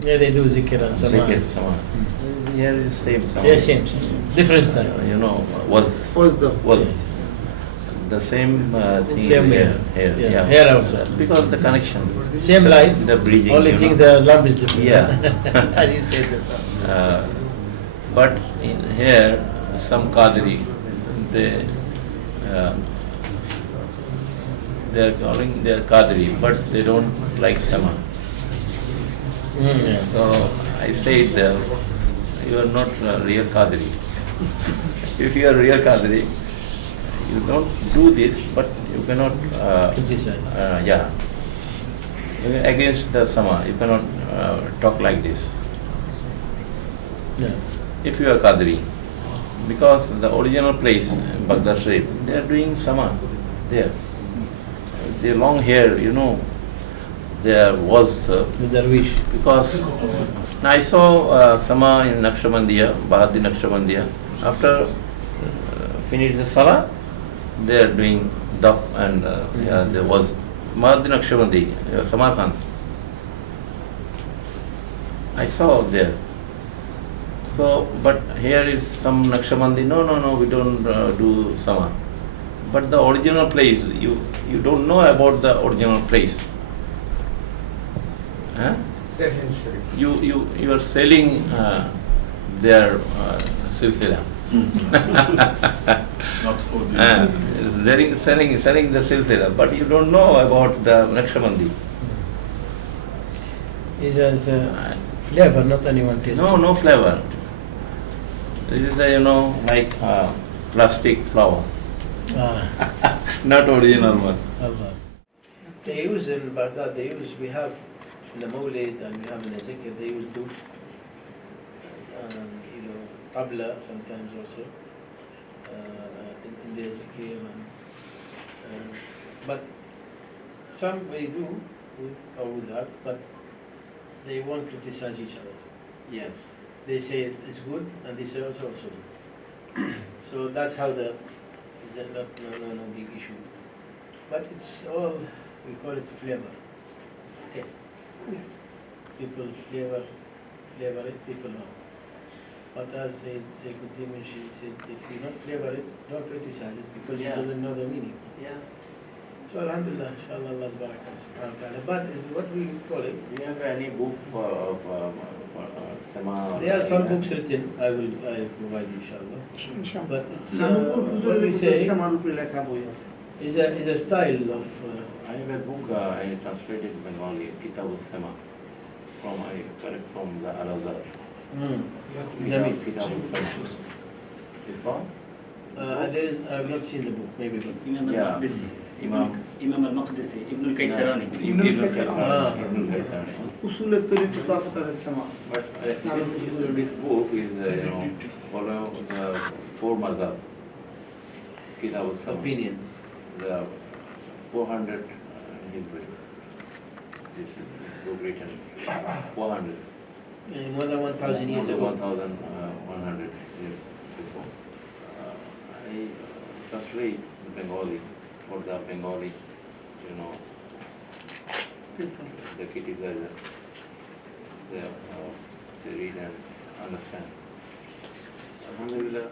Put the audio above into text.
Yeah, they do zikr and sama. Zikr, sama. Here is same sama. Yeah, same. Different style. Was the same thing Same here. Yeah. Here also. Because of the connection. Same light. The bridging. Only thing the lamp is different. Yeah. As you said that. But in here, some Qadri, they are calling their Qadri, but they don't like Sama. Yeah. So I said, you are not a real Qadri. If you are real Qadri, you don't do this, but you cannot Criticize. Yeah. Against the Sama, you cannot talk like this. Yeah. If you are Qadri, because the original place, Baghdad Sharif, they are doing Sama there. The long hair, there was The Darwish. because I saw Sama in Naqshbandiya, Bahadi Naqshbandiya. After finish the Salah, they are doing Dap and there was Bahadi Naqshbandi, Samarkand. I saw there. So, but here is some Naqshbandi, no, we don't do Sama. But the original place, you don't know about the original place. Huh? You are selling their silsila. Not for the selling the silsila, but you don't know about the Naqshbandi. It has a flavor, not anyone tastes. No flavor. This is a, like plastic flower. Not original one. Allah. They use in Baghdad, we have in the Mawlid and we have in the Zikr, they use duf and, tabla sometimes also in the Zikr. But some they do with that, but they won't criticize each other. Yes. They say it's good and they say also good. So that's how is no big issue. But it's all, we call it flavor, taste. Yes. People flavor it, people not. But as Sayyid she said, if you not flavor it, don't criticize it because you doesn't know the meaning. Yes. So Alhamdulillah, inshallah, Allah's barakah, subhanahu wa ta'ala. But is what we call it. Do you have any book of Sama? There are some books written, I will provide you, inshallah. But it's what we say is a style of. I have a book I translated in Bengali, Kitab-ul-Semah, I correct from the Al-Azhar. Kitab-ul-Semah. This one? I have not seen the book, maybe. Imam al-Maqdisi. Imam al-Maqdisi, Ibn al-Kaysarani. Ibn al-Kaysarani. Usul al-Tariq Qasat al-Sama. But this book is, follow the four mazhab. Kitab-ul-Semah. Opinion. The 400 Hijri. This book written 400. More than 1,000 years ago. 1,100 years before. I translate Bengali for the Bengali, the criticizer. They read and understand. Alhamdulillah,